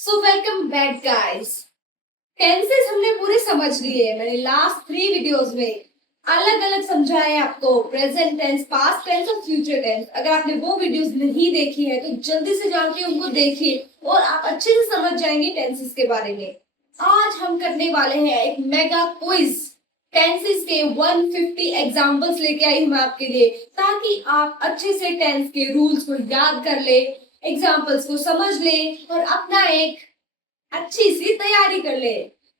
So welcome back guys. Tenses हमने पूरे समझ लिए। मैंने लास्ट 3 वीडियोस में अलग अलग समझाए आपको, प्रेजेंट टेंस, पास्ट टेंस और फ्यूचर टेंस। अगर आपने वो वीडियोस नहीं देखी है तो जल्दी से जाके उनको देखिए और आप अच्छे से समझ जाएंगे टेंसेस के बारे में। आज हम करने वाले हैं एक मेगा क्विज। टेंसेस के 150 एग्जांपल्स लेके आई हूं मैं आपके लिए, ताकि आप अच्छे से टेंस के रूल्स को याद कर ले, एग्जाम्पल्स को समझ ले और अपना एक अच्छी सी तैयारी कर ले।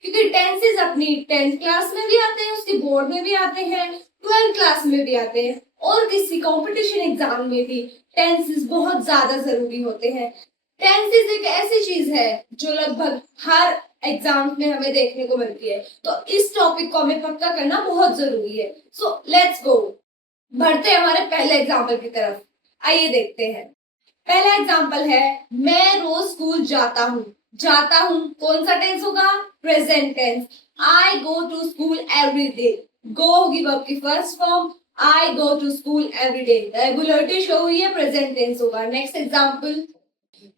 क्योंकि टेंसेस अपनी 10th क्लास में भी आते हैं, उसके बोर्ड में भी आते हैं, 12th क्लास में भी आते हैं और किसी कंपटीशन एग्जाम में भी टेंसेस बहुत ज्यादा जरूरी होते हैं। टेंसेस एक ऐसी चीज है जो लगभग हर एग्जाम में हमें देखने को मिलती है, तो इस टॉपिक को हमें पक्का करना बहुत जरूरी है। सो लेट्स गो, बढ़ते हैं हमारे पहले एग्जाम्पल की तरफ। आइए देखते हैं। पहला एग्जाम्पल है, मैं रोज स्कूल जाता हूँ। जाता हूँ कौन सा टेंस होगा? Present tense. I go to school every day. Go होगी वर्ब की first form. I go to school every day, regularity show हुई है, प्रेजेंट टेंस होगा। नेक्स्ट एग्जाम्पल,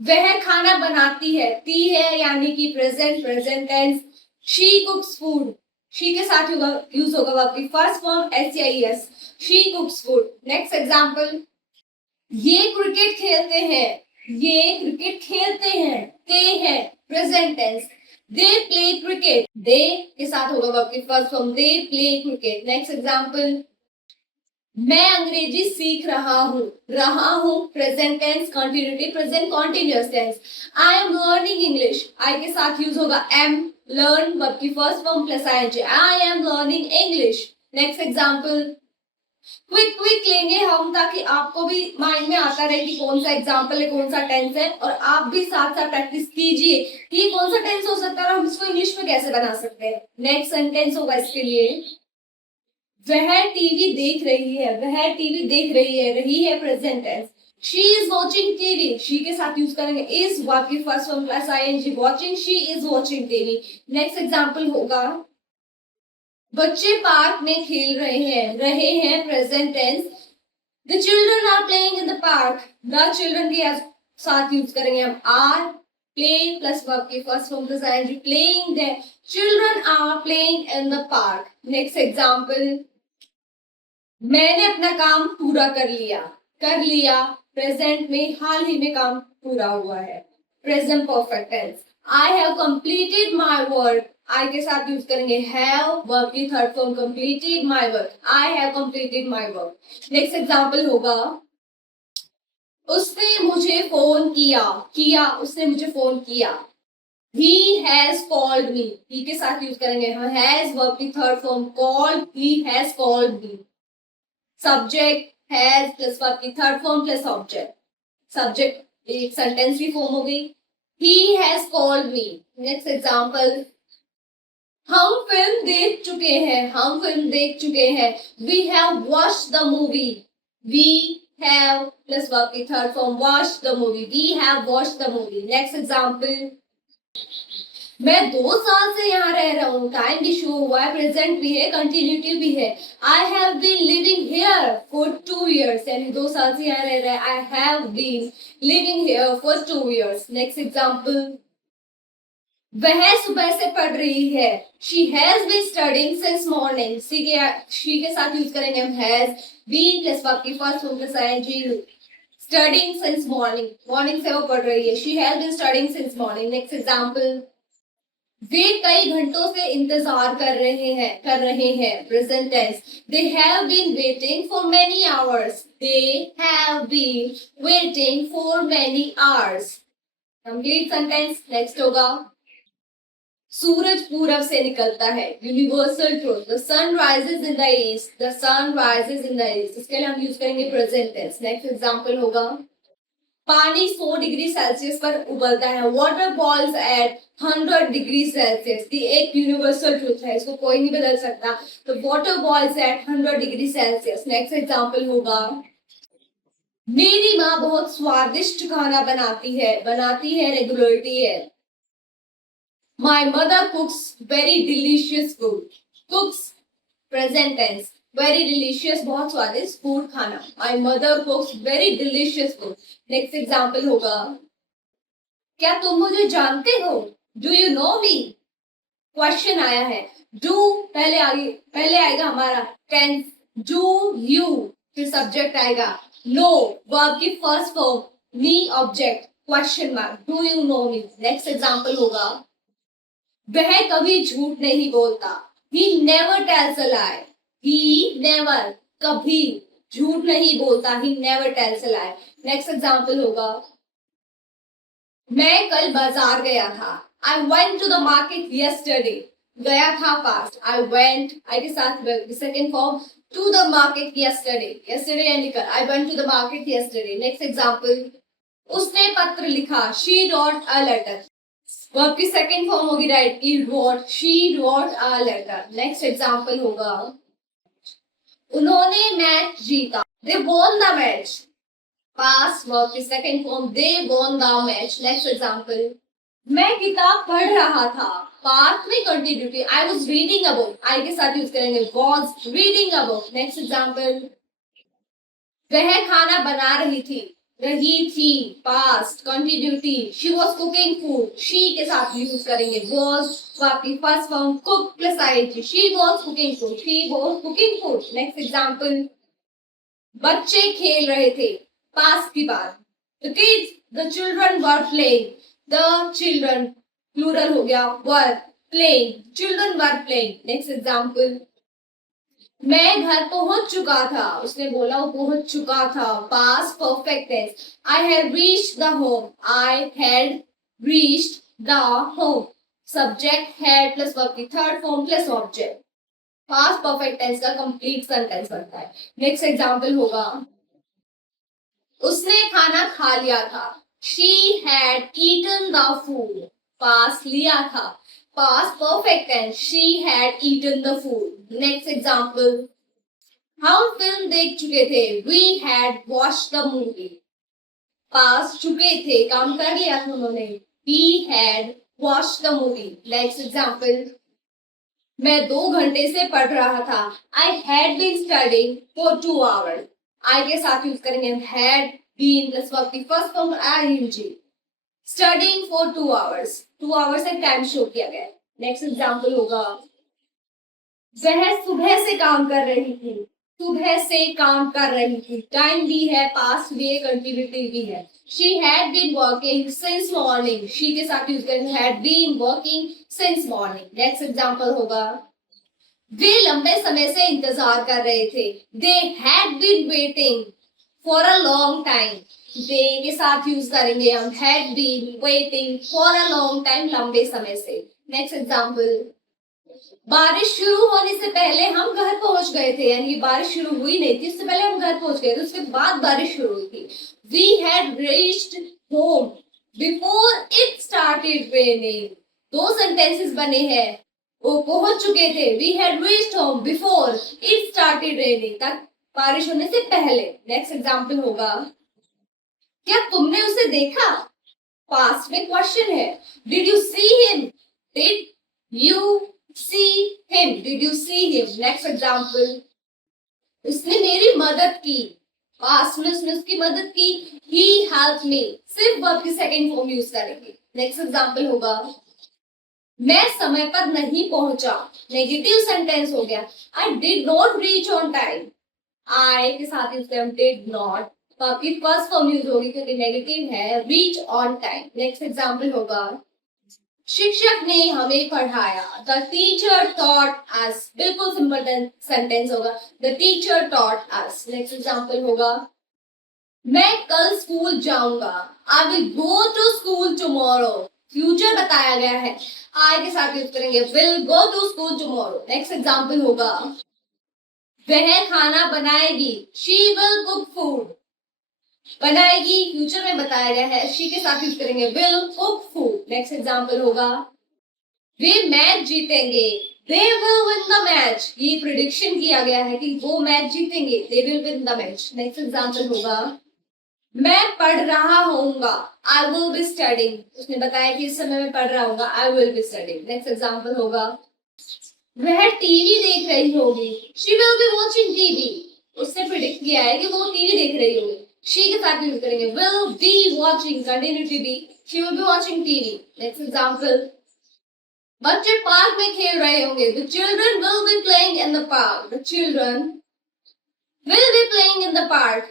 वह खाना बनाती है। ती है यानी कि present tense. She cooks food. She के साथ यूज होगा वर्ब की first form SCIS। She cooks food. Next example, ये क्रिकेट खेलते हैं। ये क्रिकेट खेलते हैं, ते है present tense. They play cricket. They के साथ होगा वर्ब की first form, they play cricket. Next example, मैं अंग्रेजी सीख रहा हूँ। रहा हूँ present tense, continuity present continuous tense. I am learning English. I के साथ यूज होगा एम, लर्न वर्ब की first form plus ING। I am learning English. Next example, quick quick लेंगे हम, ताकि आपको भी माइंड में आता रहे कि कौन सा एग्जाम्पल है, कौन सा टेंस है, और आप भी साथ साथ प्रैक्टिस कीजिए कि कौन सा टेंस हो सकता है और हम इसको इंग्लिश में कैसे बना सकते हैं। नेक्स्ट सेंटेंस होगा इसके लिए, वह टीवी देख रही है। वह टीवी देख रही है, रही है present tense. She is watching TV. She के साथ यूज करेंगे इज, वर्ब की first form plus ING, watching, she is watching TV. Next example होगा, बच्चे पार्क में खेल रहे हैं present tense. The children are playing in the park. The children के साथ यूज करेंगे हम are, playing plus verb की first form plus ING, playing। the children are playing in the park. Next example, मैंने अपना काम पूरा कर लिया। कर लिया प्रेजेंट में, हाल ही में काम पूरा हुआ है, present perfect tense. I have completed my work. I के साथ यूज करेंगे have, वर्ब की third form completed my work. I have completed my work. Next example होगा, उसने मुझे फोन किया। किया, उसने मुझे फोन किया। He has called me. he के साथ यूज करेंगे has, वर्ब की third form called, he has called me. Subject has plus verb की third form plus object. Subject एक सेंटेंस की फॉर्म हो गई, he has called me. Next example, हम फिल्म देख चुके हैं। हम फिल्म देख चुके हैं। We have watched the movie. We have plus verb की third form watched the movie, we have watched the movie. Next example, मैं 2 साल से यहाँ रह रहा हूँ। टाइम भी शो हुआ है, प्रेजेंट भी है, कंटिन्यूटी भी है। I have been living here for 2 years, यानी 2 साल से यहाँ रह रहा है। I have been living here for 2 years। Next example, वह सुबह से पढ़ रही है। She has been studying since morning. She के साथ यूज करेंगे हम हैज, बीन प्लस वर्ब की first form plus ING, studying since morning. Morning से वो पढ़ रही है। She has been studying since morning. Next example, वे कई घंटों से इंतजार कर रहे हैं present tense. They have been waiting for many hours. They have been waiting for many hours. Complete sentence. Next होगा, सूरज पूरब से निकलता है। Universal truth, the sun rises in the east. The sun rises in the east, इसके लिए हम use करेंगे प्रेजेंट टेंस। नेक्स्ट एग्जांपल होगा, पानी 100 डिग्री सेल्सियस पर उबलता है। Water boils at 100 degree Celsius. ये एक यूनिवर्सल ट्रूथ है, इसको कोई नहीं बदल सकता। तो water boils at 100 degree Celsius. Next example होगा, मेरी माँ बहुत स्वादिष्ट खाना बनाती है। बनाती है रेगुलरिटी है। My mother cooks very delicious food. Cooks present tense, very delicious बहुत स्वादिष्ट फूड खाना। My mother cooks very delicious food. Next example होगा, क्या तुम मुझे जानते हो? Do you know me? Question आया है। डू पहले आएगा हमारा टेंस, डू यू, फिर सब्जेक्ट आएगा। नो वर्ब की first form, me object, question mark, do you know me. Next example होगा, वह कभी झूठ नहीं बोलता। He never tells a lie. He never, कभी झूठ नहीं बोलता। He never tells a lie. Next example होगा, मैं कल बाजार गया था। I went to the market yesterday. गया था पास्ट, आई वेंट, आई के साथ second form, to the market yesterday. Yesterday यानी कल, I went to the market yesterday. Next example, उसने पत्र लिखा। She wrote a letter. Verb की सेकंड फॉर्म होगी राइट की, road, she wrote a letter. Next example होगा, उन्होंने मैच जीता। They won the match. Past verb की second form, they won the match. Next example, मैं किताब पढ़ रहा था। पास्ट में continuity, I was reading a book. I के साथ यूज करेंगे was reading a book. Next example, वह खाना बना रही थी, past continuity, she was cooking food. She के साथ यूज करेंगे वाज, वापी first form, cook plus I N G, she was cooking food, she was cooking food. Next example, बच्चे खेल रहे थे, पास्ट की बात, the kids, the children were playing. The children plural हो गया, were playing, children were playing. Next example, मैं घर पहुंच चुका था। उसने बोला वो पहुंच चुका था, past perfect tense. I had reached the home. I had reached the home, subject had plus verb की third form plus object. Past perfect tense का कंप्लीट सेंटेंस बनता है। नेक्स्ट एग्जांपल होगा, उसने खाना खा लिया था। She had eaten the food. पास लिया था, past perfect tense, she had eaten the food. Next example, हम फिल्म देख चुके थे। We had watched the movie. पास चुके थे, काम कर लिया था उन्होंने। We had watched the movie. Next example, मैं 2 घंटे से पढ़ रहा था। I had been studying for 2 hours. I के साथ यूज करेंगे हैड बीन प्लस वर्ब की first form I N G. Studying for 2 hours, 2 hours से टाइम शो किया गया। नेक्स्ट एग्जांपल होगा, वह सुबह से काम कर रही थी। सुबह से काम कर रही थी, टाइम भी है, पास्ट भी है, कंटिन्यूटी भी है। She had been working since morning. She के साथ यूज करेंगे had been working since morning. Next example होगा, वे लंबे समय से इंतजार कर रहे थे। They had been waiting for a long time. They के साथ यूज करेंगे हम had been waiting for a long time, लंबे समय से। नेक्स्ट एग्जांपल, बारिश शुरू होने से पहले हम घर पहुंच गए थे। यानी बारिश शुरू हुई नहीं थी, उससे पहले हम घर पहुंच गए थे, उसके बाद बारिश शुरू हुई थी। We had reached home before it started raining. 2 sentences बने हैं, वो पहुंच चुके थे। We had reached home before it started raining, तक बारिश होने से पहले। नेक्स्ट एग्जांपल होगा, क्या तुमने उसे देखा? पास्ट में क्वेश्चन है। Did you see him? Did you see him? Did you see him? Next example, उसने मेरी मदद की। पास्ट में उसने उसकी मदद की। ही हेल्प मी, सिर्फ वर्ब की सेकंड फॉर्म यूज करेंगे। नेक्स्ट एग्जांपल होगा, मैं समय पर नहीं पहुंचा। नेगेटिव सेंटेंस हो गया, I did not reach on time. I के साथ यूज करें डिड नॉट, तो आपकी फर्स्ट फॉर्म यूज होगी क्योंकि नेगेटिव है, reach on time. Next example होगा, शिक्षक ने हमें पढ़ाया। द टीचर टॉट अस, बिल्कुल सिंपल सेंटेंस होगा, the teacher taught us. Next example होगा, मैं कल स्कूल जाऊंगा। I will go to school tomorrow. Future बताया गया है, आई के साथ यूज करेंगे will go to school tomorrow. Next example होगा, वह खाना बनाएगी। She will cook food. बनाएगी फ्यूचर में बताया गया है, शी के साथ यूज करेंगे will cook food. Next example होगा, वे मैच जीतेंगे। They will win the match. ये प्रिडिक्शन किया गया है कि वो मैच जीतेंगे, they will win the match. Next example होगा, मैं पढ़ रहा होऊंगा। आई विल बी स्टडिंग। उसने बताया कि इस समय मैं पढ़ रहा होगा, I will be studying. Next example होगा, वह टीवी देख रही होगी। She will be watching TV. उसने प्रिडिक्ट किया है कि वो टीवी देख रही होगी, शी के साथ यूज करेंगे will be watching, continuity be She will be watching TV. Next example. बच्चे पार्क में खेल रहे होंगे. The children will be playing in the park. The children will be playing in the park.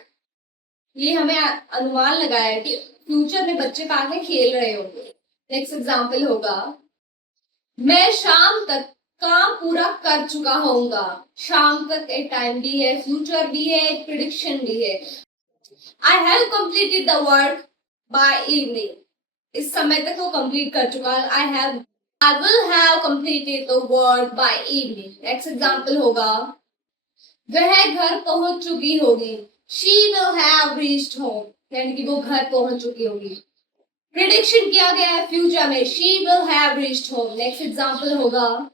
ये हमें अनुमान लगाया है कि फ्यूचर में बच्चे पार्क में खेल रहे होंगे. नेक्स्ट एग्जाम्पल होगा, मैं शाम तक काम पूरा कर चुका होऊंगा. शाम तक एक टाइम भी है, फ्यूचर भी है, एक प्रिडिक्शन भी है. I have completed the work by evening. इस समय तक वो कंप्लीट कर चुका है. I will have completed the work by evening. Next example होगा, वह घर पहुंच चुकी होगी. She will have reached home. यानी कि वो घर पहुंच चुकी होगी. प्रिडिक्शन किया गया है फ्यूचर में. She will have reached home. Next example होगा,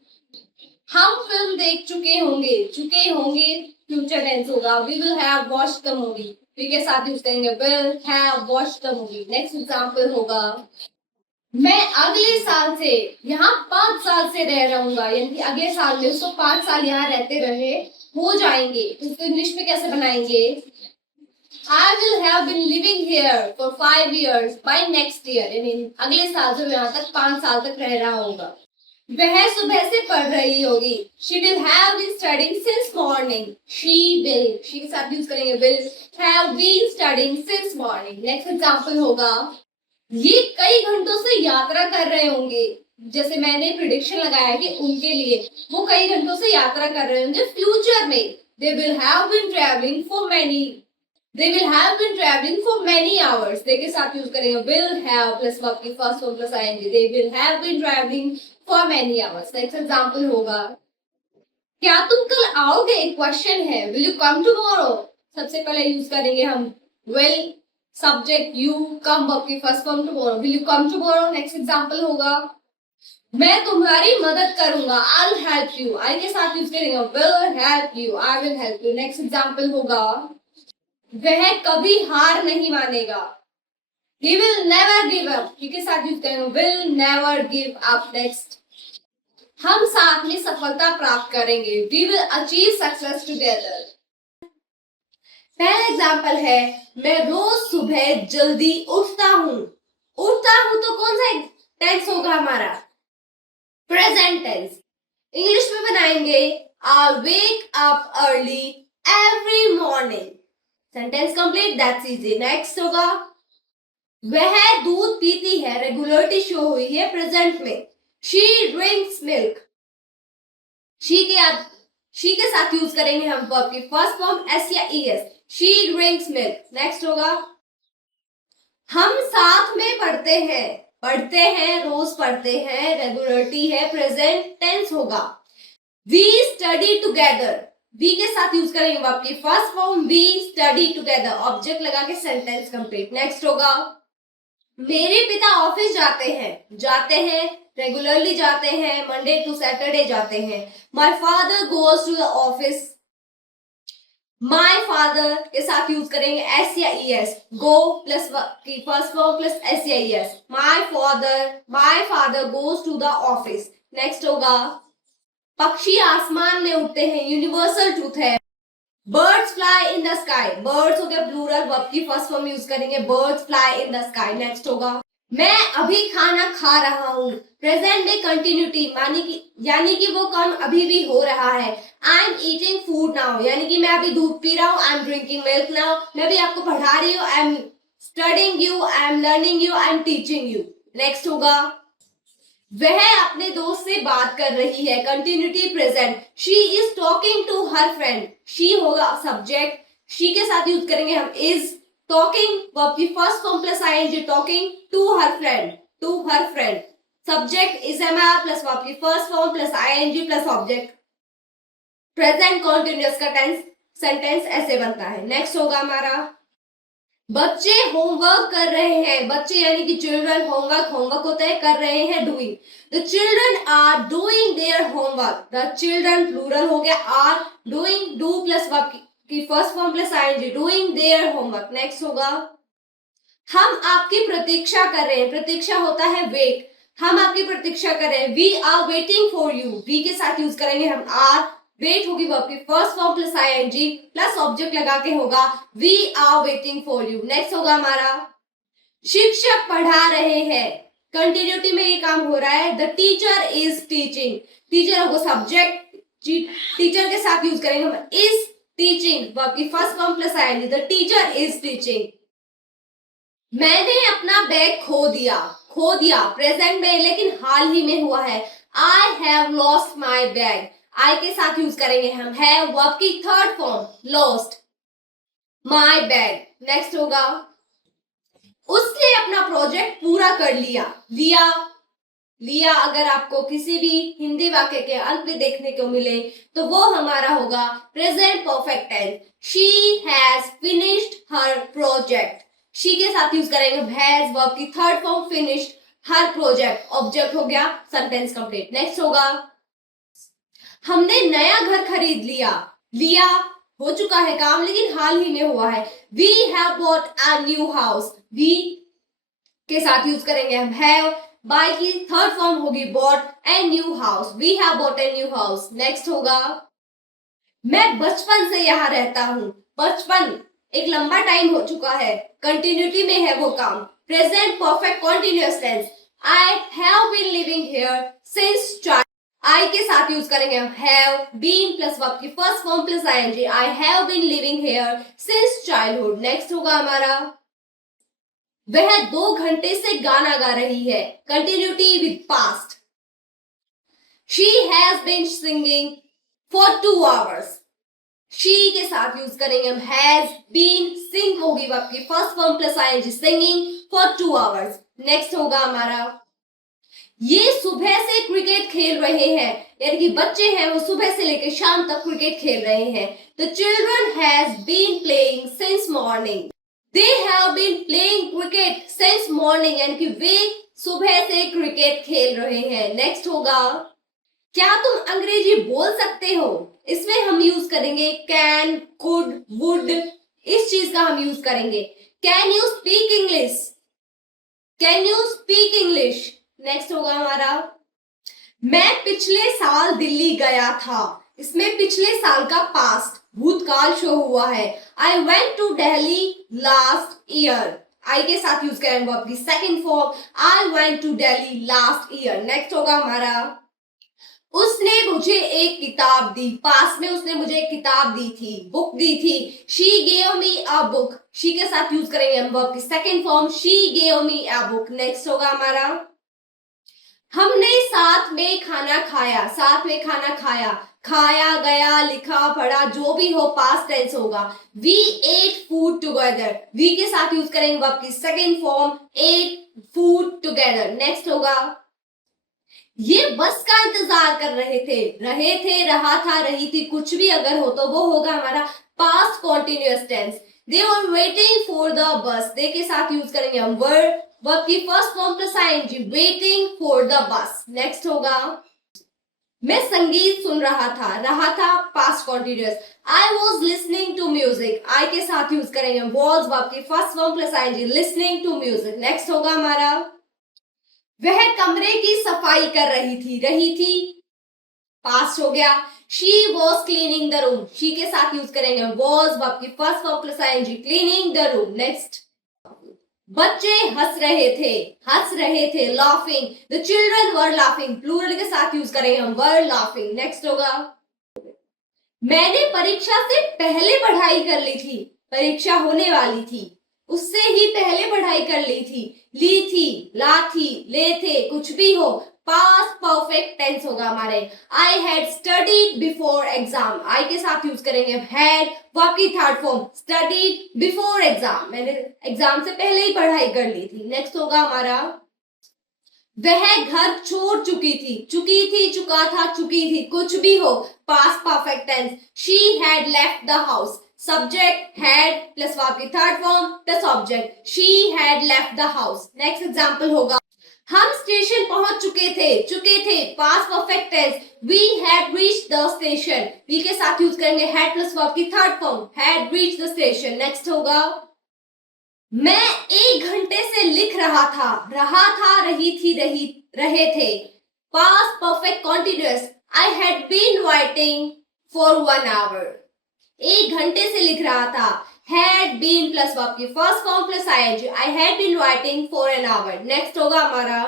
हम फिल्म देख चुके होंगे. चुके होंगे फ्यूचर टेंस होगा. We will have watched the movie. We के साथ यूज करेंगे will have watched the movie. Next example होगा, मैं अगले साल से यहाँ 5 साल से रह रहूंगा. यानी कि अगले साल में उसको 5 साल यहाँ रहते रहे हो जाएंगे. तो इसको इंग्लिश में कैसे बनाएंगे? I will have been living here for 5 years by next year. यानी अगले साल से यहाँ तक 5 साल तक रह रहा होगा. वह सुबह से पढ़ रही होगी. She will have been studying since morning. She के साथ यूज करेंगे will have been studying since morning. Next example होगा, ये कई घंटों से यात्रा कर रहे होंगे. जैसे मैंने प्रिडिक्शन लगाया कि उनके लिए वो कई घंटों से यात्रा कर रहे होंगे फ्यूचर में. They will have been traveling for many hours. दे के साथ यूज करेंगे will have प्लस वर्ब की first form plus ing. They will have been traveling for many hours. Next example होगा, क्या तुम कल आओगे? एक क्वेश्चन है. Will you come tomorrow? सबसे पहले यूज करेंगे हम will, subject you, come verb की first form tomorrow. Will you come tomorrow? Next example होगा, मैं तुम्हारी मदद करूंगा. I'll help you. I के साथ यूज करेंगे will help you. I will help you. Next example होगा, वह कभी हार नहीं मानेगा. He will never give up. he के साथ यूज करेंगे will never give up. Next, हम साथ में सफलता प्राप्त करेंगे. We will achieve success together. पहला एग्जाम्पल है, मैं रोज सुबह जल्दी उठता हूँ. उठता हूँ तो कौन सा टेंस होगा हमारा? Present tense. इंग्लिश में बनाएंगे I wake up early every morning. Sentence complete. That's easy. Next होगा, वह दूध पीती है. रेगुलरिटी शो हुई है प्रेजेंट में. She drinks milk. she के साथ यूज करेंगे हम वर्ब की फर्स्ट फॉर्म s या es. She drinks milk. Next होगा, हम साथ में पढ़ते हैं. रोज पढ़ते हैं. रेगुलरिटी है, प्रेजेंट टेंस होगा. We study together. we के साथ यूज करेंगे वर्ब की first form we study together. Object लगा के सेंटेंस कंप्लीट. नेक्स्ट होगा, मेरे पिता ऑफिस जाते हैं. रेगुलरली जाते हैं. मंडे टू सैटरडे जाते हैं. My father goes to the office. My father के साथ यूज करेंगे एस या es. गो प्लस की फर्स्ट फॉर्म प्लस एस या es. My father goes to the office. Next होगा, पक्षी आसमान में उड़ते हैं. यूनिवर्सल ट्रूथ है. Birds fly in the sky. Birds हो गया प्लूरल. वर्ब की फर्स्ट फॉर्म यूज करेंगे birds fly in the sky. Next होगा, मैं अभी खाना खा रहा हूँ. प्रेजेंट में कंटिन्यूटी यानी कि वो काम अभी भी हो रहा है. I am eating food now. यानी कि मैं अभी दूध पी रहा हूँ. I am drinking milk now. मैं भी आपको पढ़ा रही हूँ. I am studying you. I am learning you. I am teaching you. Next होगा, वह अपने दोस्त से बात कर रही है. Continuity present. She is talking to her friend. She होगा सब्जेक्ट. शी के साथ यूज करेंगे हम इज. टॉकिंग वर्ब की first form plus ing. Talking to her friend. Subject is am plus verb की first form plus ing plus object. Present continuous का tense sentence ऐसे बनता है. नेक्स्ट होगा हमारा, बच्चे होमवर्क कर रहे हैं. बच्चे यानी कि चिल्ड्रन. होमवर्क होता है कर रहे हैं doing. The children are doing their homework. The children plural हो गया. Are doing do plus verb की first form plus ing. Doing their homework. Next होगा, हम आपकी प्रतीक्षा कर रहे हैं. प्रतीक्षा होता है वेट. हम आपकी प्रतीक्षा कर रहे हैं. We are waiting for you. We के साथ यूज करेंगे हम आर. वेट होगी वर्ब की first form plus ing plus object लगा के होगा we are waiting for you. Next होगा हमारा, शिक्षक पढ़ा रहे हैं, कंटिन्यूटी में ये काम हो रहा है। The teacher is teaching, teacher को सब्जेक्ट टीचर के साथ यूज करेंगे हम, इज टीचिंग, वर्ब की first form plus ING, the teacher is teaching. मैंने अपना बैग खो दिया, खो दिया प्रेजेंट में लेकिन हाल ही में हुआ है। I have lost my bag, I के साथ यूज करेंगे हम हैव, वर्ब की third form lost, my bag. Next होगा उसने अपना प्रोजेक्ट पूरा कर लिया, लिया, लिया अगर आपको किसी भी हिंदी वाक्य के अंत में देखने को मिले तो वो हमारा होगा present perfect tense. She has finished her project, she के साथ यूज करेंगे हैज, वर्ब की third form finished, her project, object हो गया, सेंटेंस कंप्लीट। नेक्स्ट होगा हमने नया घर खरीद लिया, लिया हो चुका है काम लेकिन हाल ही में हुआ है। We have bought a new house, we के साथ यूज करेंगे हम हैव, बाय की थर्ड फॉर्म होगी bought a new house, we have bought a new house. Next होगा मैं बचपन से यहाँ रहता हूँ, बचपन एक लंबा टाइम हो चुका है, कंटिन्यूटी में है वो काम, present perfect continuous tense. I have been living here since child, I के साथ यूज करेंगे हम हैव, बीन प्लस वर्ब की first form plus ING, I have been living here since childhood. Next होगा हमारा वह 2 घंटे से गाना गा रही है, continuity with past. She has been singing for 2 hours, she के साथ यूज करेंगे हम हैज, बीन, सिंग होगी वर्ब की first form plus ING, singing for 2 hours। Next होगा हमारा ये सुबह से क्रिकेट खेल रहे हैं, यानी कि बच्चे हैं वो सुबह से लेकर शाम तक क्रिकेट खेल रहे हैं। The children has been playing since morning, they have been playing cricket since morning, यानी कि वे सुबह से क्रिकेट खेल रहे हैं। नेक्स्ट होगा क्या तुम अंग्रेजी बोल सकते हो, इसमें हम यूज करेंगे कैन, कुड, वुड, इस चीज का हम यूज करेंगे। Can you speak English, can you speak English. Next होगा हमारा मैं पिछले साल दिल्ली गया था, इसमें पिछले साल का पास्ट भूतकाल शो हुआ है। I went to Delhi last year, I के साथ यूज करेंगे वर्ब की second form, I went to Delhi last year. Next होगा हमारा उसने मुझे एक किताब दी, पास में उसने मुझे एक किताब दी थी, बुक दी थी। She gave me a book, she के साथ यूज करेंगे हम वर्ब की second form, she gave me a book. Next होगा हमारा हमने साथ में खाना खाया, साथ में खाना खाया, खाया गया, लिखा, पढ़ा, जो भी हो पास्ट टेंस होगा। We ate food together, we के साथ यूज करेंगे वर्ब की second form, ate food together. Next होगा ये बस का इंतजार कर रहे थे, रहा था, रही थी, कुछ भी अगर हो तो वो होगा हमारा past continuous tense. They were waiting for the bus, they के साथ यूज करेंगे हम वर, वर्ब की first form plus ING, waiting for the bus. Next होगा मैं संगीत सुन रहा था past continuous. I was listening to music, I के साथ यूज करेंगे वॉज, वर्ब की first form plus ING, listening to music. Next होगा हमारा वह कमरे की सफाई कर रही थी पास्ट हो गया। She was cleaning the room, she के साथ यूज करेंगे वॉज, वर्ब की first form plus ING, cleaning the room. Next बच्चे हंस रहे थे, laughing, the children were laughing, plural के साथ यूज करेंगे हम वर लाफिंग। नेक्स्ट होगा मैंने परीक्षा से पहले पढ़ाई कर ली थी, परीक्षा होने वाली थी, उससे ही पहले पढ़ाई कर ली थी, ला थी, ले थे, कुछ भी हो, पास्ट परफेक्ट टेंस होगा हमारे। I had studied before exam, I के साथ यूज करेंगे हैड, वर्ब की third form, studied before exam, मैंने एग्जाम से पहले ही पढ़ाई कर ली थी। नेक्स्ट होगा हमारा वह घर छोड़ चुकी थी, चुका था, चुकी थी, कुछ भी हो, past perfect tense. She had left the house, subject had plus verb की third form plus object, she had left the house. Next example होगा हम स्टेशन पहुंच चुके थे, past perfect tense. We had reached the station, we के साथ use करेंगे had plus verb की third form, had reached the station. Next होगा मैं 1 घंटे से लिख रहा था, रहे थे, past perfect continuous. I had been writing for 1 hour, 1 घंटे से लिख रहा था। had been प्लस वर्ब की first form plus ING, I had been writing for an hour. Next होगा हमारा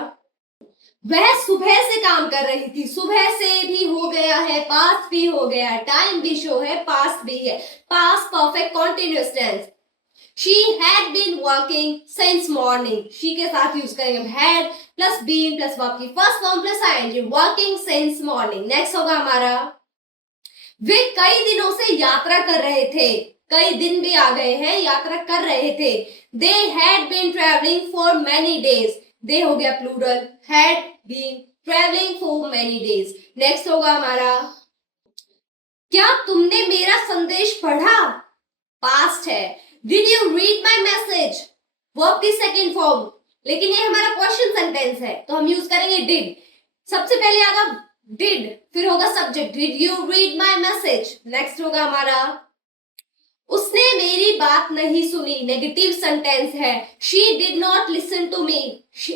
वह सुबह से काम कर रही थी, सुबह से भी हो गया है, पास्ट भी हो गया, टाइम भी शो है, पास्ट भी है, past perfect continuous tense. She had been working since morning. She के साथ यूज करेंगे had plus been plus verb की first form plus ING, working since morning। Next होगा हमारा वे कई दिनों से यात्रा कर रहे थे, कई दिन भी आ गए हैं, यात्रा कर रहे थे। They had been traveling for many days. They हो गया plural, had been traveling for many days। Next होगा हमारा क्या तुमने मेरा संदेश पढ़ा, पास्ट है। Did you read my message? Verb की सेकेंड फॉर्म, लेकिन ये हमारा क्वेश्चन सेंटेंस है तो हम यूज करेंगे डिड। सबसे पहले आगा डिड, फिर होगा subject, did you read my message. Next होगा हमारा उसने मेरी बात नहीं सुनी, नेगेटिव सेंटेंस है, she did not listen to me.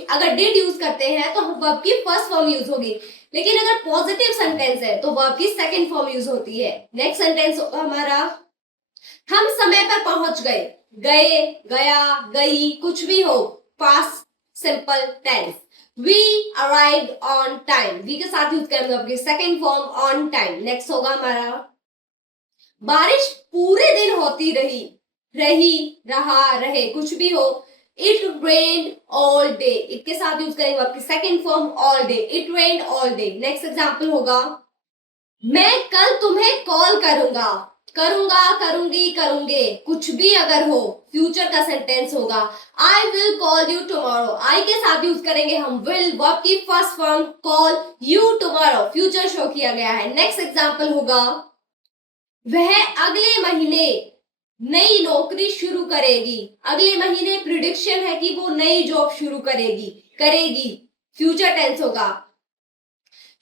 अगर डिड यूज करते हैं तो वर्ब की फर्स्ट फॉर्म यूज होगी, लेकिन अगर पॉजिटिव सेंटेंस है तो वर्ब की सेकेंड फॉर्म यूज होती है। नेक्स्ट सेंटेंस होगा हमारा हम समय पर पहुंच गए, गए, गया, गई, कुछ भी हो, past simple tense. We arrived on time, we के साथ यूज करेंगे आपकी second form on time. Next होगा हमारा बारिश पूरे दिन होती रही, रही, रहा, रहे, कुछ भी हो, it rained all day, it के साथ यूज करेंगे आपकी second form all day, it rained all day. Next example होगा मैं कल तुम्हें कॉल करूंगा, करूंगा, करूंगी, करूंगे, कुछ भी अगर हो, फ्यूचर का सेंटेंस होगा। I will call you tomorrow, I के साथ यूज करेंगे हम विल, वर्ब की first form call you tomorrow, future show किया गया है। नेक्स्ट एग्जांपल होगा वह अगले महीने नई नौकरी शुरू करेगी, अगले महीने प्रिडिक्शन है कि वो नई जॉब शुरू करेगी, करेगी, फ्यूचर टेंस होगा।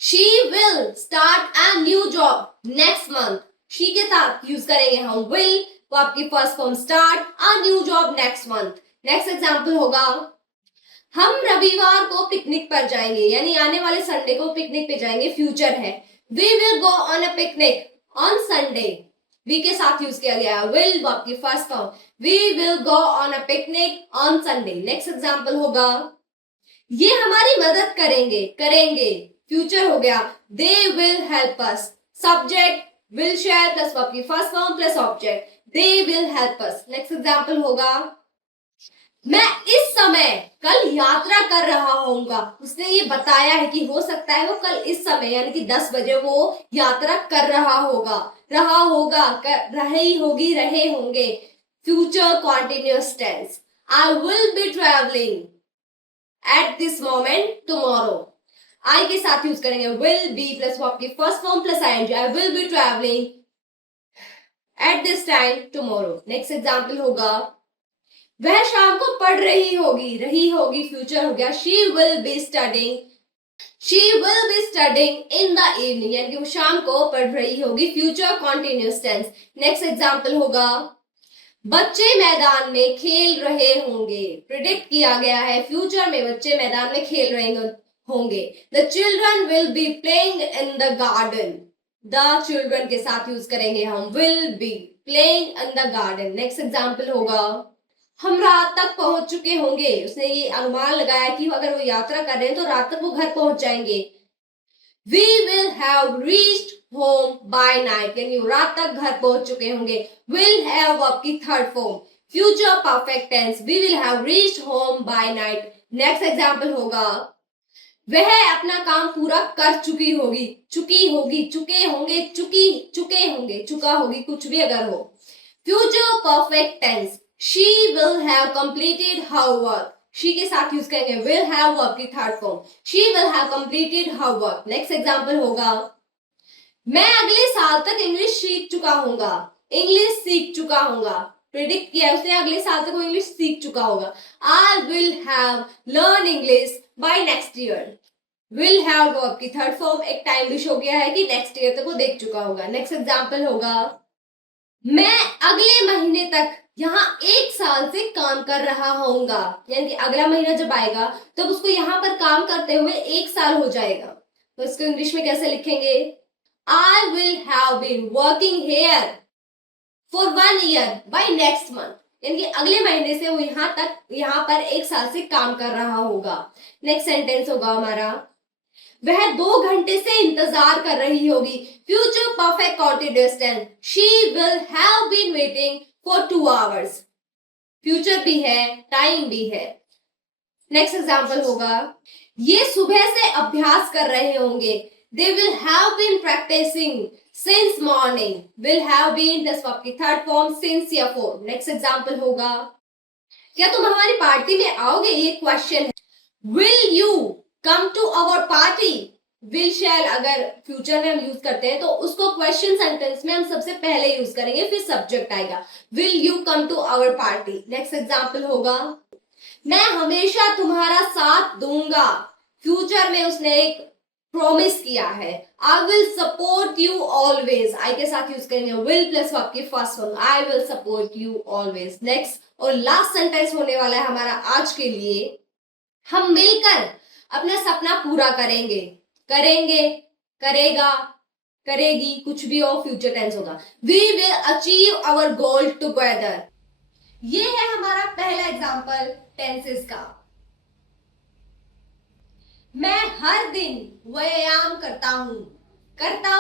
She will start a new job next month, she के साथ यूज करेंगे हम विल, वो आपकी first form start a new job next month. Next example होगा हम रविवार को पिकनिक पर जाएंगे, यानी आने वाले संडे को पिकनिक पे जाएंगे, फ्यूचर है। We will go on a picnic on Sunday, we के साथ यूज किया गया विल, वो आपकी first form, we will go on a picnic on Sunday. Next example होगा ये हमारी मदद करेंगे, करेंगे, फ्यूचर हो गया, they will help us, subject will share plus verb की first form plus object, they will help us। Next example होगा मैं इस समय कल यात्रा कर रहा होऊंगा, उसने ये बताया है कि हो सकता है वो कल इस समय यानी कि 10 बजे वो यात्रा कर रहा होगा, रहा होगा, रही होगी, रहे होंगे, future continuous tense. I will be travelling at this moment tomorrow, I के साथ यूज करेंगे विल बी प्लस वर्ब की first form plus ING, I will be travelling at this time tomorrow. Next example होगा वह शाम को पढ़ रही होगी, रही होगी, फ्यूचर हो गया, she will be studying, she will be studying in the evening, यानी कि वो शाम को पढ़ रही होगी, future continuous tense. Next example होगा बच्चे मैदान में खेल रहे होंगे, प्रिडिक्ट किया गया है फ्यूचर में बच्चे मैदान में खेल रहे होंगे। The children will be playing in the garden, the children के साथ यूज करेंगे हम will be playing in the garden. Next example होगा हम रात तक पहुंच चुके होंगे, उसने ये अनुमान लगाया कि अगर वो यात्रा कर रहे हैं तो रात तक वो घर पहुंच जाएंगे। We will have reached home by night, यानी रात तक घर पहुंच चुके होंगे। विल हैव आपकी third form, future perfect tense, we will have reached home by night. Next example होगा वह अपना काम पूरा कर चुकी होगी, चुकी होगी, चुके होंगे, चुकी, चुके होंगे, चुका होगी, कुछ भी अगर हो, future perfect tense, she will have completed her work, she के साथ यूज करेंगे विल हैव वर्क की third form, she will have completed her work. Next example होगा मैं अगले साल तक इंग्लिश सीख चुका होगा, इंग्लिश सीख चुका होगा, प्रिडिक्ट किया उसने अगले साल तक वो इंग्लिश सीख चुका होगा। I will have learn English by next year, will have verb की थर्ड फॉर्म, एक टाइम भी शो किया है कि नेक्स्ट ईयर तक वो देख चुका होगा। नेक्स्ट एग्जांपल होगा मैं अगले महीने तक यहाँ 1 साल से काम कर रहा होऊंगा, यानी कि अगला महीना जब आएगा तब उसको यहाँ पर काम करते हुए 1 साल हो जाएगा, तो इसको इंग्लिश में कैसे लिखेंगे? I will have been working here for 1 year by next month, यानी कि अगले महीने से वो यहाँ पर 1 साल से काम कर रहा होगा। नेक्स्ट सेंटेंस होगा हमारा, वह 2 घंटे से इंतजार कर रही होगी। Future perfect continuous tense, she will have been waiting for 2 hours। Future भी है, टाइम भी है। नेक्स्ट एग्जाम्पल होगा, ये सुबह से अभ्यास कर रहे होंगे। They will have been practising since morning. Will have been दस की थर्ड फॉर्म, सिंस या फॉर। नेक्स्ट एग्जाम्पल होगा, क्या तुम हमारी पार्टी में आओगे? ये क्वेश्चन है। Will you come to our party? Will shall अगर फ्यूचर में हम यूज करते हैं तो उसको क्वेश्चन सेंटेंस में हम सबसे पहले यूज करेंगे, फिर सब्जेक्ट आएगा। Will you come to our party. Next example होगा, मैं हमेशा तुम्हारा साथ दूंगा। फ्यूचर में उसने एक प्रॉमिस किया है। I will support you always. I के साथ यूज करेंगे विल प्लस आपकी first form, I will support you always. Next और लास्ट सेंटेंस होने वाला है हमारा आज के लिए, हम मिलकर अपना सपना पूरा करेंगे। करेंगे, करेगा, करेगी, कुछ भी हो, फ्यूचर टेंस होगा। We will achieve our goal together. ये है हमारा पहला एग्जाम्पल टेंसेस का। मैं हर दिन व्यायाम करता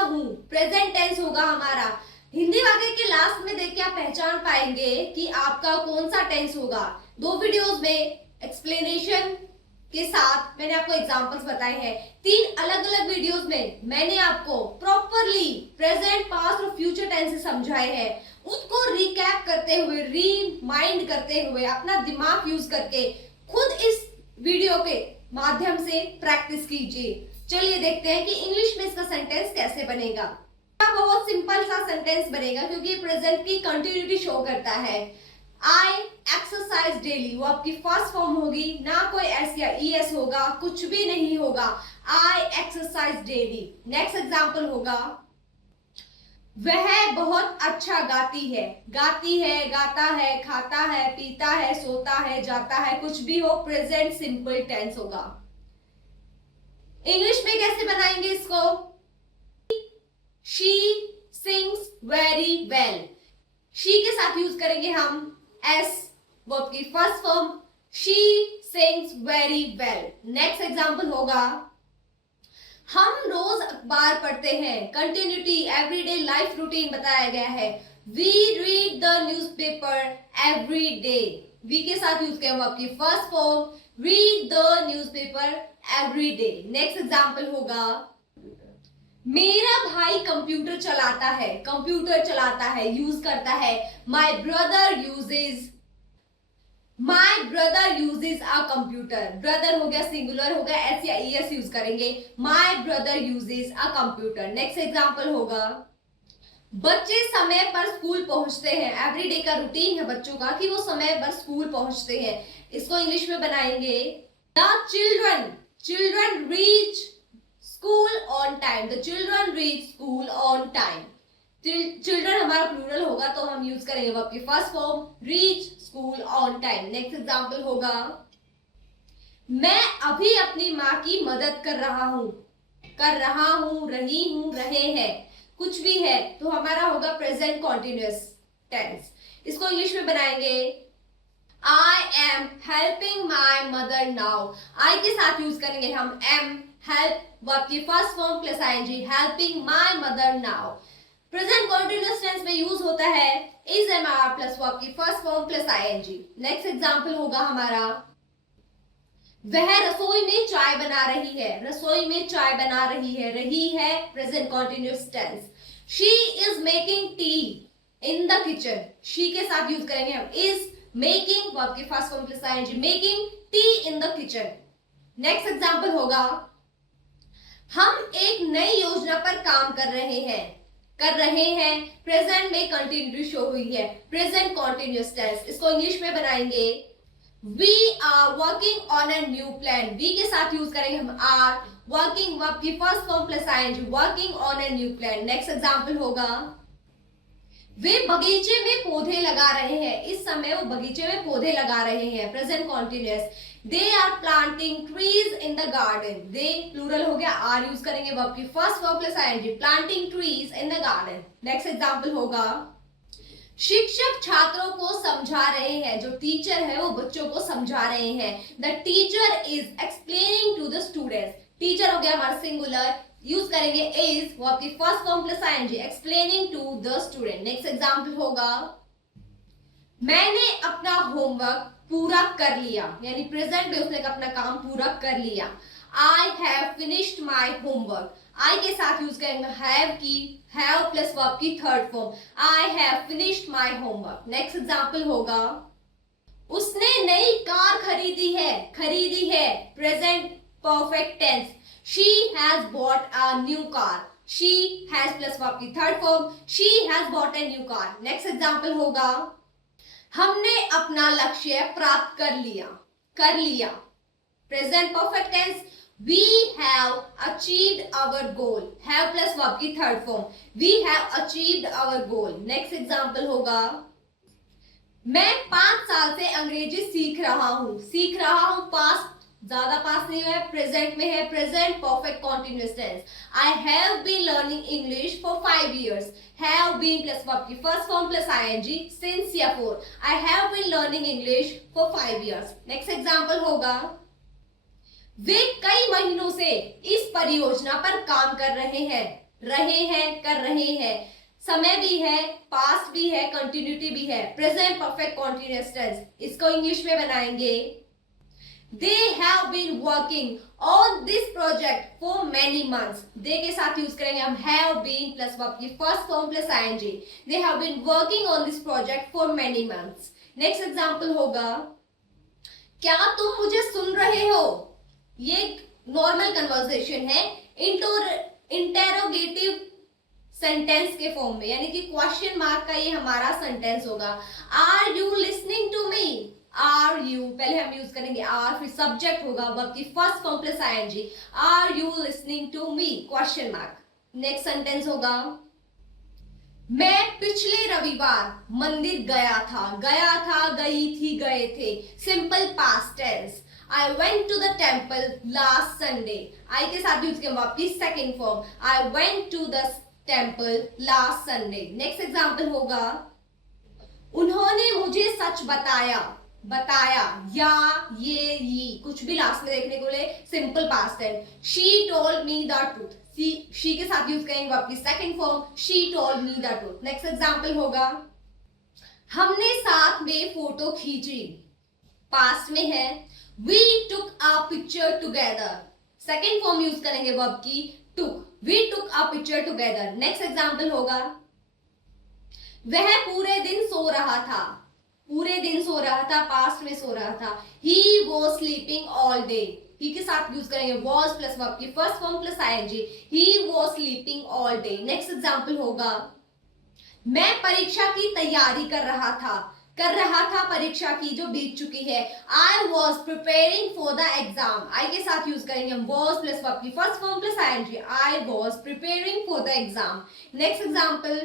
हूं, प्रेजेंट टेंस होगा हमारा। हिंदी वाक्य के लास्ट में देख के आप पहचान पाएंगे कि आपका कौन सा टेंस होगा। 2 वीडियोस में एक्सप्लेनेशन के साथ मैंने आपको एग्जांपल्स बताए हैं। 3 अलग अलग वीडियोस में मैंने आपको प्रॉपरली प्रेजेंट, पास्ट और फ्यूचर टेंस समझाए हैं। उनको रिकैप करते हुए, रिमाइंड करते हुए, अपना दिमाग यूज करके खुद इस वीडियो के माध्यम से प्रैक्टिस कीजिए। चलिए देखते हैं कि इंग्लिश में इसका सेंटेंस कैसे बनेगा। बहुत सिंपल सा सेंटेंस बनेगा क्योंकि प्रेजेंट की कंटिन्यूटी शो करता है। आई एक्सरसाइज डेली, वो आपकी फर्स्ट फॉर्म होगी, ना कोई एस या ईएस होगा, कुछ भी नहीं होगा। आई एक्सरसाइज डेली। नेक्स्ट एग्जाम्पल होगा, वह बहुत अच्छा गाती है। गाती है, गाता है, खाता है, पीता है, सोता है, जाता है, कुछ भी हो, प्रेजेंट सिंपल टेंस होगा। इंग्लिश में कैसे बनाएंगे इसको? She sings very well. She के साथ यूज करेंगे हम एस, वर्ब की first form, she sings very well. Next example होगा, हम रोज अखबार पढ़ते हैं। कंटिन्यूटी, एवरीडे लाइफ रूटीन बताया गया है। We read the newspaper every day. We के साथ यूज किया आपकी first form, read the newspaper every day. Next example होगा, मेरा भाई कंप्यूटर चलाता है। कंप्यूटर चलाता है, यूज करता है। My brother usage a computer. Brother हो गया, सिंगुलर हो गया, एस या ईएस यूज करेंगे। My brother usage a computer. Next example होगा, बच्चे समय पर स्कूल पहुंचते हैं। एवरीडे का रूटीन है बच्चों का कि वो समय पर स्कूल पहुंचते हैं। इसको इंग्लिश में बनाएंगे, the children reach school on time. The children reach school on time. Children हमारा प्लूरल होगा तो हम यूज करेंगे वर्ब की first form, reach school on time. Next example होगा, मैं अभी अपनी माँ की मदद कर रहा हूं, रही हूं, रहे हैं, कुछ भी है तो हमारा होगा प्रेजेंट कॉन्टिन्यूअस टेंस। इसको इंग्लिश में बनाएंगे, I am helping my mother now. I के साथ यूज करेंगे हम एम, हेल्प वर्ब की first form plus ING, helping my mother now. Present continuous tense में यूज होता है is am are plus verb की first form plus ING. Next example होगा हमारा, वह रसोई में चाय बना रही है। रसोई में चाय बना रही है present continuous tense. She is making tea in the kitchen. She के साथ यूज करेंगे हम इज, मेकिंग वर्ब की first form plus ING, making tea in the kitchen. Next example होगा, हम एक नई योजना पर काम कर रहे हैं। प्रेजेंट में कंटिन्यूटी शो हुई है, प्रेजेंट कॉन्टिन्यूअस टेंस। इसको इंग्लिश में बनाएंगे, we are working on a new plan. We के साथ यूज करेंगे हम आर, वर्किंग वर्ब की first form plus ING, working on a new plan. Next example होगा, वे बगीचे में पौधे लगा रहे हैं। इस समय वो बगीचे में पौधे लगा रहे हैं, present continuous. They are planting trees in the garden. They plural हो गया, आर यूज करेंगे वर्ब की first form plus ING, planting trees in the garden. Next example होगा, शिक्षक छात्रों को समझा रहे हैं, जो टीचर है वो बच्चों को समझा रहे हैं। The teacher is explaining to the students. Teacher हो गया हमारा सिंगुलर, यूज करेंगे इज, वो आपकी first form plus ING, explaining to the student. Next example होगा मैंने अपना होमवर्क पूरा कर लिया, यानी प्रेजेंट में उसने अपना काम पूरा कर लिया। I have finished my homework, I के साथ यूज करेंगे हैव की, हैव प्लस वर्ब की third form, I have finished my homework. Next example होगा उसने नई कार खरीदी है, present perfect tense, she has bought a new car, she has plus verb की third form, she has bought a new car. Next example होगा हमने अपना लक्ष्य प्राप्त कर लिया, present perfect tense, we have achieved our goal, have plus verb की third form, we have achieved our goal। Next example होगा मैं 5 साल से अंग्रेजी सीख रहा हूं, पास्ट, ज्यादा पास नहीं है, प्रेजेंट में है, present perfect continuous tense. I have been learning English for 5 years, have been plus verb की first form plus ING, since या for, I have been learning English for 5 years। Next example होगा वे कई महीनों से इस परियोजना पर काम कर रहे हैं, समय भी है, पास्ट भी है, कंटिन्यूटी भी है, प्रेजेंट परफेक्ट कॉन्टिन्यूअस टेंस। इसको इंग्लिश में बनाएंगे they have been working on this project for many months. They के साथ यूज करेंगे हम हैव बीन प्लस वर्ब की first form plus ING, they have been working on this project for many months. Next example होगा क्या तुम मुझे सुन रहे हो, ये नॉर्मल कन्वर्सेशन है, इंटेरोगेटिव सेंटेंस के फॉर्म में, यानी कि क्वेश्चन मार्क का ये हमारा सेंटेंस होगा। Are you listening to me, are you पहले हम यूज करेंगे आर, फिर सब्जेक्ट होगा वर्ब की first form plus ING, are you listening to me question mark. Next sentence होगा मैं पिछले रविवार मंदिर गया था, गई थी, गए थे, simple past tense. I went to the temple last Sunday, I के साथ यूज करेंगे वर्ब की second form, I went to the temple last Sunday। Next example होगा उन्होंने मुझे सच बताया या ये कुछ भी लास्ट में देखने को ले, simple past tense. She told me the truth, she के साथ यूज करेंगे वर्ब की second form, she told me the truth। Next example होगा हमने साथ में फोटो खींची, पास्ट में है, we took a picture together, second form use करेंगे वर्ब की took, we took a picture together। Next example होगा वह पूरे दिन सो रहा था, पास्ट में सो रहा था, he was sleeping all day, he के साथ यूज करेंगे was प्लस वर्ब की first form plus ING, he was sleeping all day। Next example होगा मैं परीक्षा की तैयारी कर रहा था, परीक्षा की जो बीत चुकी है। I was preparing for the exam, I के साथ यूज करेंगे हम was प्लस वर्ब की first form plus ING, I was preparing for the exam। Next example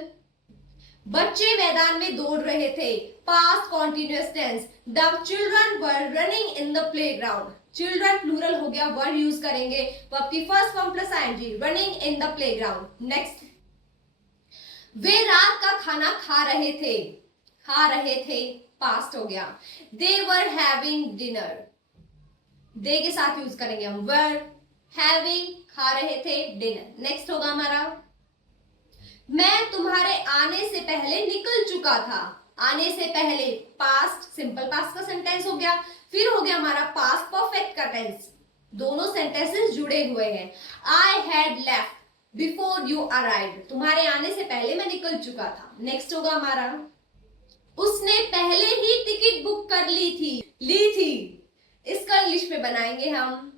बच्चे मैदान में दौड़ रहे थे, past continuous tense. The children were running in the playground, children plural हो गया, वर्ड यूज करेंगे वर्ब की first form plus ING, running in the playground. Next वे रात का खाना खा रहे थे, पास्ट हो गया, दे वर हैविंग डिनर, दे के साथ यूज करेंगे हम वर, हैविंग, खा रहे थे, डिनर। नेक्स्ट होगा हमारा मैं तुम्हारे आने से पहले निकल चुका था, आने से पहले पास्ट, सिंपल पास्ट का सेंटेंस हो गया, फिर हो गया हमारा पास्ट परफेक्ट का टेंस, दोनों सेंटेंसेस जुड़े हुए हैं। I had left before you arrived, तुम्हारे आने से पहले मैं निकल चुका था। नेक्स्ट होगा हमारा उसने पहले ही टिकट बुक कर ली थी, इसका इंग्लिश में बनाएंगे हम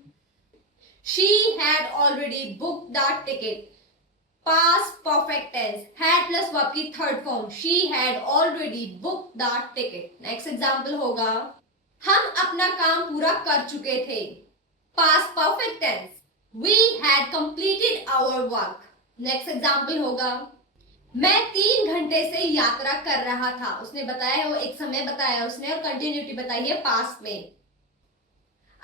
she had already booked the ticket, past perfect tense, had plus verb की third form, she had already booked the ticket। Next example होगा हम अपना काम पूरा कर चुके थे, past perfect tense, we had completed our work। Next example होगा मैं 3 घंटे से यात्रा कर रहा था, उसने बताया है, वो एक समय बताया उसने और कंटिन्यूटी बताई है पास्ट में।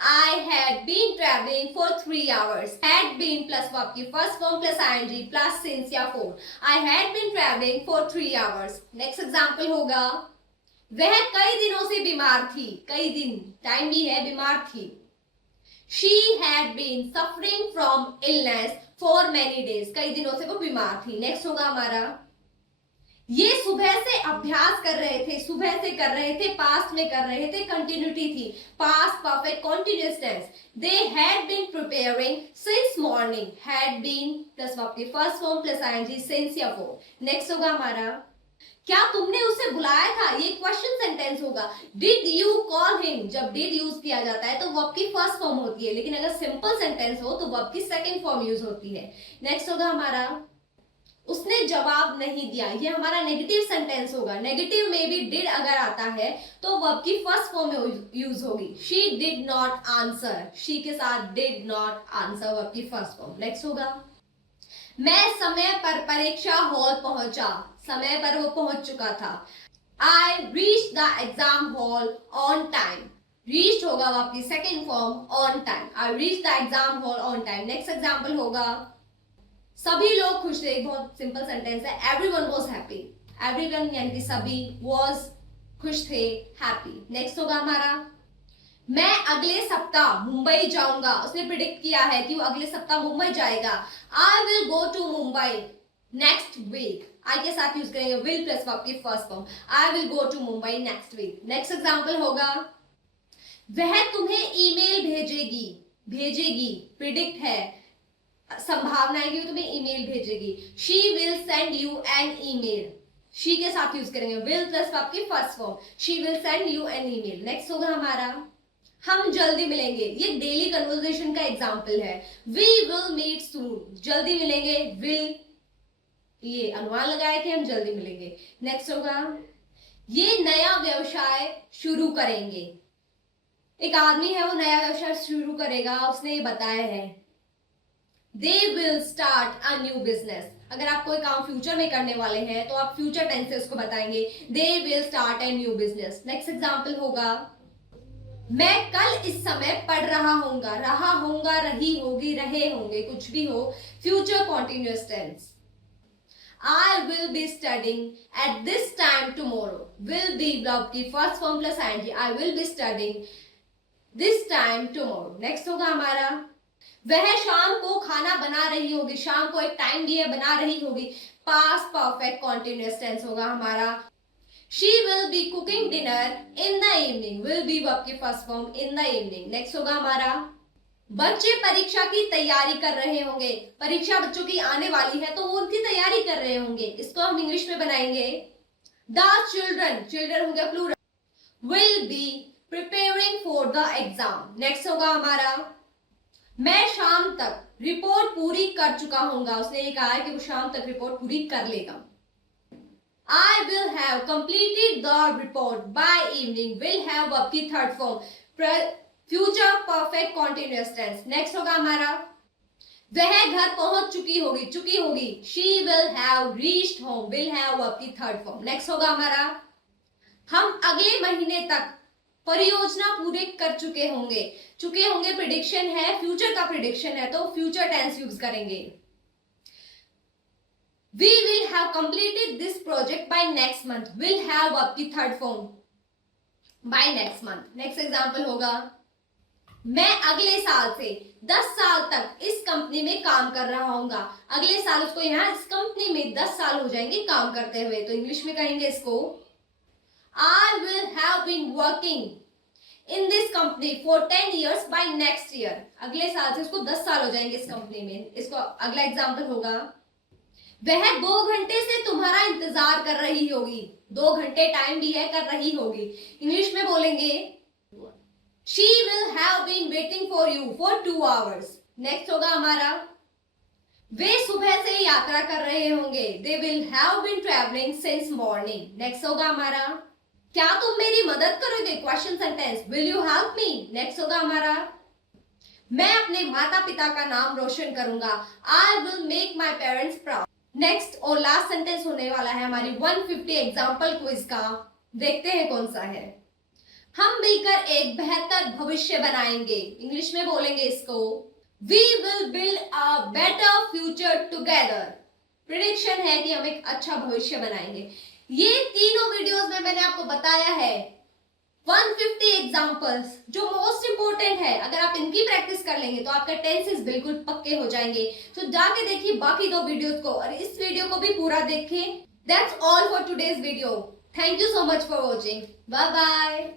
I had been traveling for 3 hours. Had been plus verb की first form plus ing plus since या for. I had been traveling for 3 hours. Next example होगा, वह कई दिनों से बीमार थी. कई दिन, टाइम भी है, बीमार थी. She had been suffering from illness for many days. कई दिनों से वो बीमार थी. Next होगा हमारा, ये सुबह से अभ्यास कर रहे थे. सुबह से कर रहे थे, पास्ट में कर रहे थे, कंटिन्यूटी थी. Past perfect continuous tense. They had been preparing since morning. Had been plus verb की first form plus ING since या फॉर. नेक्स्ट होगा हमारा, क्या तुमने उसे बुलाया था. ये क्वेश्चन सेंटेंस होगा. Did you call him. जब डिड यूज किया जाता है तो वर्ब की फर्स्ट फॉर्म होती है, लेकिन अगर सिंपल सेंटेंस हो तो वर्ब की सेकंड फॉर्म यूज होती है. नेक्स्ट होगा हमारा, उसने जवाब नहीं दिया. ये हमारा नेगेटिव सेंटेंस होगा. नेगेटिव में भी डिड अगर आता है तो वर्ब की फर्स्ट फॉर्म में यूज होगी. She did not answer. She के साथ डिड नॉट आंसर वर्ब की फर्स्ट फॉर्म. नेक्स्ट होगा, मैं समय पर परीक्षा हॉल पहुंचा. समय पर वो पहुंच चुका था. I reach the exam hall on time. Reach होगा वर्ब की second form on time. I reach the exam hall on time. Next example होगा, सभी लोग खुश थे. बहुत सिंपल सेंटेंस है. Everyone was happy. एवरीवन यानी कि सभी, वाज खुश थे, हैप्पी. नेक्स्ट होगा हमारा, मैं अगले सप्ताह मुंबई जाऊंगा. उसने प्रिडिक्ट किया है कि वो अगले सप्ताह मुंबई जाएगा. I will go to Mumbai next week. I के साथ यूज करेंगे विल प्लस वर्ब की first form. I will go to Mumbai next week. Next example होगा, वह तुम्हें ईमेल भेजेगी. भेजेगी प्रिडिक्ट है, संभावना है कि वो तुम्हें ईमेल भेजेगी. She will send you an email. She के साथ यूज करेंगे विल प्लस वर्ब की first form. She will send you an email. Next होगा हमारा, हम जल्दी मिलेंगे. ये डेली कन्वर्सेशन का एग्जांपल है. We will meet soon. जल्दी मिलेंगे, विल ये अनुमान लगाया कि हम जल्दी मिलेंगे. नेक्स्ट होगा, ये नया व्यवसाय शुरू करेंगे. एक आदमी है, वो नया व्यवसाय शुरू करेगा, उसने ये बताया है. They will start a new business. अगर आप कोई काम फ्यूचर में करने वाले हैं तो आप फ्यूचर टेंस से उसको बताएंगे. They will start a new business. Next example होगा, मैं कल इस समय पढ़ रहा होऊंगा. रहा होऊंगा, रही होगी, रहे होंगे, कुछ भी हो, future continuous tense. I will be studying at this time tomorrow. Will be verb की first form plus ing. I will be studying this time tomorrow. Next होगा हमारा, वह शाम को खाना बना रही होगी. शाम को एक टाइम भी है, बना रही होगी. पास्ट परफेक्ट कॉन्टिन्यूअस टेंस होगा हमारा. She will be cooking dinner in the evening. Will be verb की first form in the evening. Next होगा हमारा, बच्चे परीक्षा की तैयारी कर रहे होंगे. परीक्षा बच्चों की आने वाली है तो वो उनकी तैयारी कर रहे होंगे. इसको हम इंग्लिश में बनाएंगे, द चिल्ड्रन. चिल्ड्रन हो गया plural. Will be preparing for the exam. Next होगा हमारा, मैं शाम तक रिपोर्ट पूरी कर चुका होऊंगा. उसने ये कहा है कि वो शाम तक रिपोर्ट पूरी कर लेगा. I will have completed the report by evening. Will have verb की third form. Future perfect continuous tense. Next होगा हमारा, वह घर पहुंच चुकी होगी. चुकी होगी. She will have reached home. Will have verb की थर्ड फॉर्म. नेक्स्ट होगा हमारा, हम अगले महीने तक परियोजना पूरे कर चुके होंगे. चुके होंगे प्रिडिक्शन है, फ्यूचर का प्रिडिक्शन है तो फ्यूचर टेंस यूज करेंगे. We will have completed this project by next month. Will have verb की third form by next month. Next example होगा, मैं अगले साल से 10 साल तक इस कंपनी में काम कर रहा हूँगा. अगले साल उसको यहाँ इस कंपनी में 10 साल हो जाएंगे काम करते हुए. तो इंग्लिश में कहेंगे इसको, I will have been working in this company for 10 years by next year. अगले साल से उसको 10 साल हो जाएंगे इस कंपनी में. इसको अगला एग्जांपल होगा, वह 2 घंटे से तुम्हारा इंतजार कर रही होगी. 2 घंटे टाइम भी है, कर रही होगी. इंग्लिश में बोलेंगे, she will have been waiting for you for 2 hours. Next होगा हमारा, वे सुबह से यात्रा कर रहे होंगे. They will have been traveling since morning. Next होगा हमारा, क्या तुम मेरी मदद करोगे. Question sentence. Will you help me. Next होगा हमारा, मैं अपने माता पिता का नाम रोशन करूंगा. I will make my parents proud. Next और लास्ट सेंटेंस होने वाला है हमारी 150 एग्जाम्पल क्विज का. देखते हैं कौन सा है. हम मिलकर एक बेहतर भविष्य बनाएंगे। इंग्लिश में बोलेंगे इसको, we will build a better future together. Prediction है कि हम एक अच्छा भविष्य बनाएंगे। ये तीनों वीडियोस में मैंने आपको बताया है 150 एग्जाम्पल्स जो मोस्ट इंपोर्टेंट है। अगर आप इनकी प्रैक्टिस कर लेंगे तो आपका टेंसेस बिल्कुल पक्के हो जाएंगे। तो जाके देखिए बाकी 2 वीडियोस को और इस वीडियो को भी पूरा देखें। That's all for today's video. Thank you so much for watching. Bye bye.